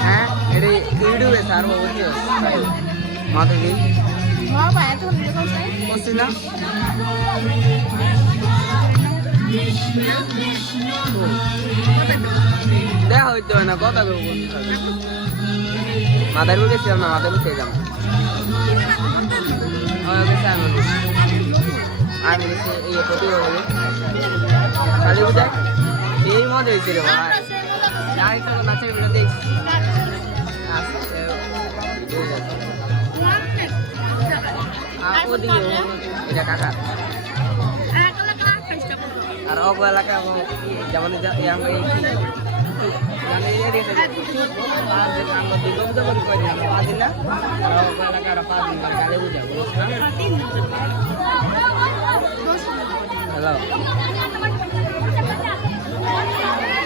হ্যাঁ এটা ইউটিউবে ছাড়বো বুঝছো মাথা দিই করছি না দেখা হইতে হয় না কথা বলবো মাথায় গেছিলাম না মাথায় উঠে গেলাম আমি গেছি এই প্রতি কালী পূজায় এই মজা হয়েছে রে ভাই যাই তো নাচের ভিডিও দেখছি ওদিকে এটা কাকা আর অব এলাকায় যেমন হ্যালো